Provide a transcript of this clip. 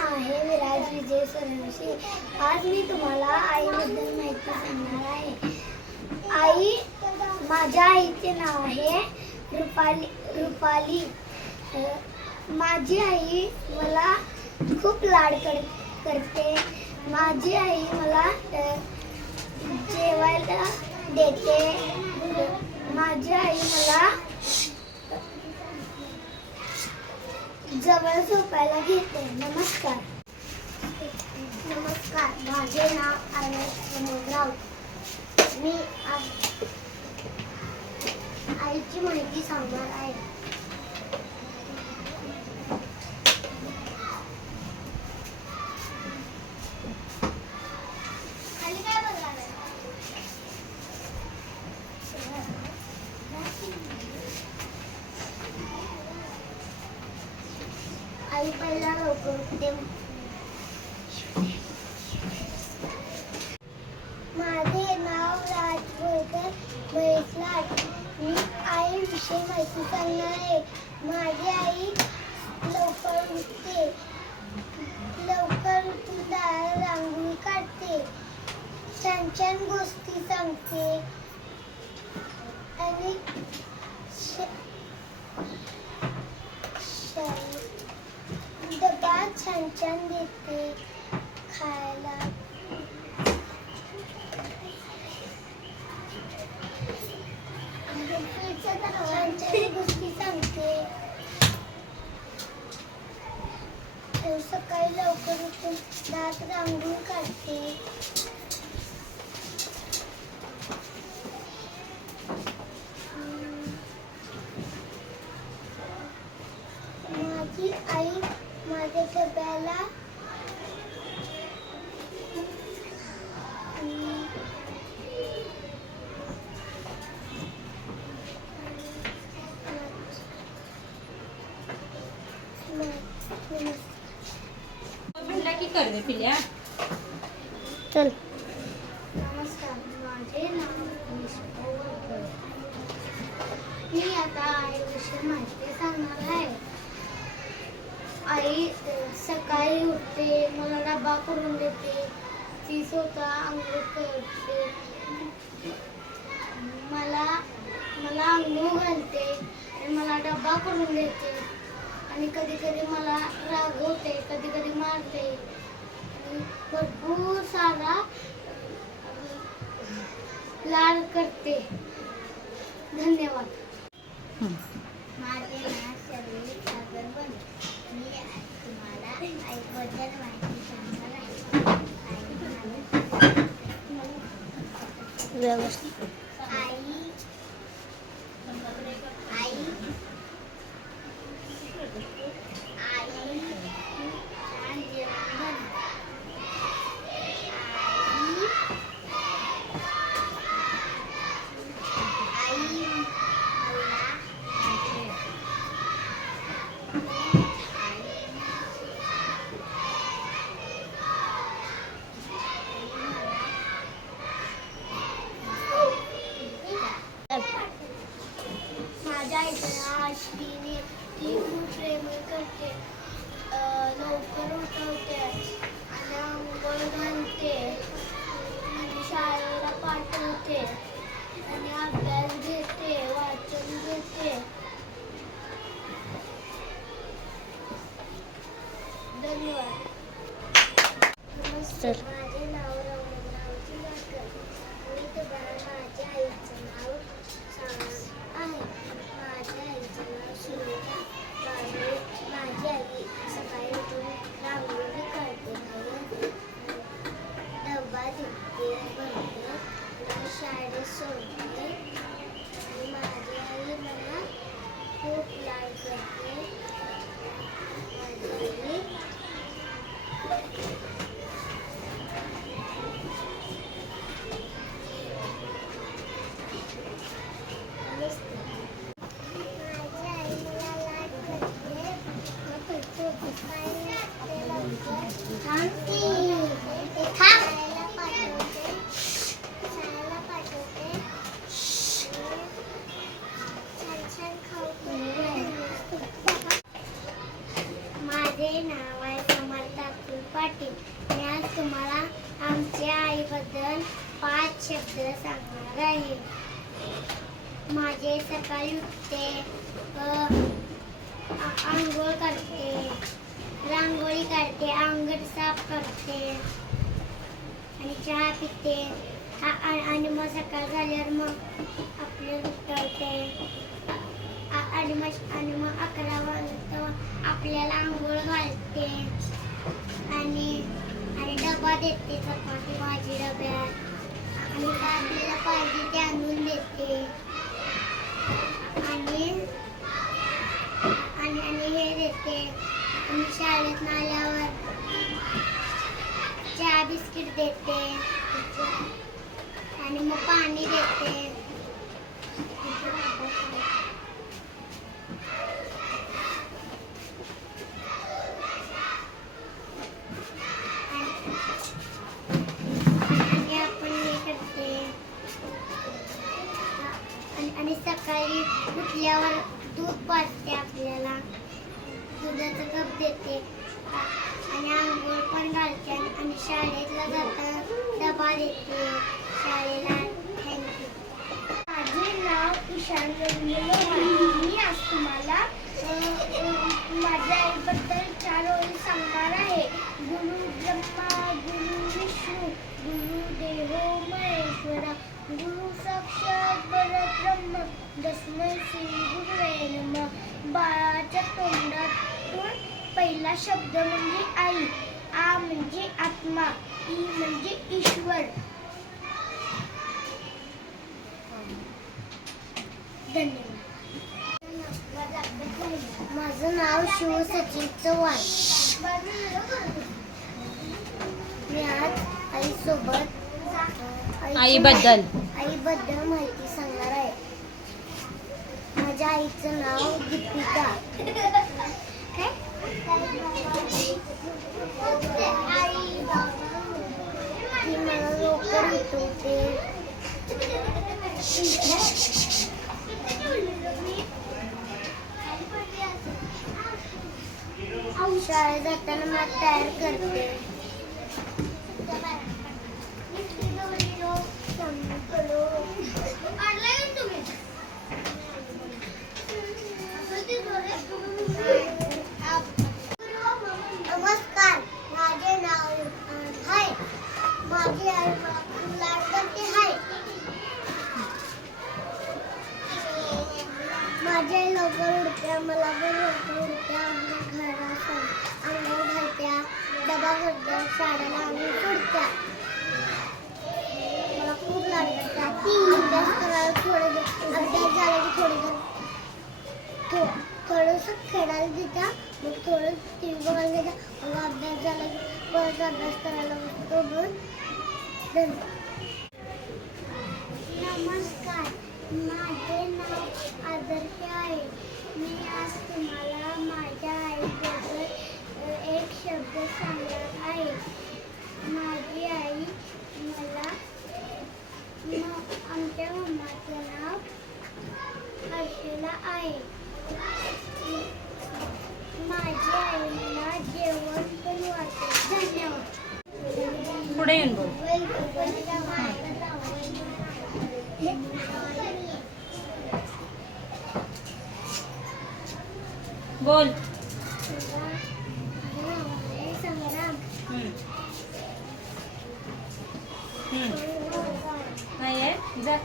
नाव आहे विराज विजय सूर्यवंशी. आज मी तुम्हाला आईबद्दल माहिती सांगणार आहे. माझ्या आईचे नाव आहे रुपाली. माझी आई मला खूप लाड करते. माझी आई मला जेवायला देते. माझी आई मला जवळ झोपायला घेते. नमस्कार. माझे नाव आनंद. मी आईची माहिती सांगणार आहे. आई पहिला लवकर उठते. माझे नाव राजवर्धन महेश. मी आईविषयी माहिती सांगणार आहे. माझी आई लवकर उठते. लवकर उठून दारात रांगोळी काढते. छान छान गोष्टी सांगते आणि डबा छान छान देते खायला. छान छान गोष्टी सांगते. सकाळी लवकर उठून दात रांगोळी काढते. माझी आई माझ्या डब्याला म्हणला की कर दे पिल्या. चल. नमस्कार. माझे नाव निष्ठा. मी आता आईविषयी माहिती सांगणार आहे. आई सकाळी उठते, मला डबा करून देते. ती स्वतः आंघोळ करते. मला आंघोळ घालते आणि मला डबा करून देते. आणि कधी कधी मला रागवते, कधी कधी मारते आणि भरपूर सारा लाड करते. धन्यवाद. माझे नाव शर्वी सागर बन. मी तुम्हाला आईबद्दल माहिती सांगणार आहे. व्यवस्थित. आई माझ्या आईचं नाव अश्विनी. ती खूप प्रेम करते. लवकर उठवते आणि आंघोळ घालते आणि शाळेला पाठवते आणि अभ्यास घेते, वाचन घेते. धन्यवाद. नमस्कार. माझे नाव रमणरावजी लटकर. मी तुम्हाला माझ्या आईचं नाव सांगणार आहे. माझ्या आईचं नाव सुनीता. माझी आई सकाळी उठून रांगोळी काढते, डबा देते, भरते, मला शाळेत सोडते आणि माझी आई मला खूप लाड करते. माझी आई माझे नाव नाव आहे समर्थ अतुल पाटील. मी आज तुम्हाला आमच्या आईबद्दल 5 शब्द सांगणार आहे. माझे सकाळी उठते, आंघोळ करते, रांगोळी काढते, अंगण साफ करते आणि चहा पिते आणि मग सकाळ झाल्यावर मग आपले उठवते आणि मग 11 वाजता आपल्याला आंघोळ घालते आणि डबा देते, चपाती भाजी डब्यात आणि काय आपल्याला पाहिजे ते आणून देते आणि हे देते. आणि शाळेत आल्यावर चहा बिस्किट देते आणि मग पाणी देते. आणि सकाळी उठल्यावर दूध पाजते, आपल्याला दुधाचा कप देते आणि आंघोळ पण घालते आणि शाळेला जाताना डबा देते शाळेला. थँक्यू. माझे नाव ईशान रवींद्र लोहार. मी आज तुम्हाला माझ्या आईबद्दल 4 ओळी सांगणार आहे. गुरु ब्रह्मा गुरु विष्णू गुरु देवो महेश्वरा गुरु साक्षात परब्रह्म तस्मै श्री गुरुवे नमः. बाळाच्या तोंडातून पहिला शब्द म्हणजे आई. आ म्हणजे आत्मा, ई म्हणजे ईश्वर. धन्यवाद. माझं नाव शिव सचिन चव्हाण. मी आज आईसोबत आईबद्दल माहिती सांगणार आहे. माझ्या आईचं नाव दीपिका. ती मला लवकर उठवते. शाळेत जाताना मला तयार करते. नमस्कार, माझे नाव आहे. माझी आई मला खूप लाड करते आहे. माझी आई लवकर उठते, मला पण लवकर उठते. आमच्या घरात अंघोळ घालत्या, डबा करत्या, शाळेला आणून सोडत्या. मला खूप लाड करतात. अभ्यास करायला अभ्यास झाला की थोडंसं खेळायला देत्या, मग थोडं TV बघायला देत्या. मग अभ्यास झाला की परत अभ्यास करायला बसतो. नमस्कार, माझे नाव आदर्श आहे. मी आज तुम्हाला माझ्या आईबद्दल 1 शब्द सांगणार आहे. माझी आई आमच्या मम्माचं नाव हर्षला आहे. माझी आई मला जेवण पण वाटते. धन्यवाद. पुढे येऊन बोल. बोल. संग्राम. नाही आहे जा.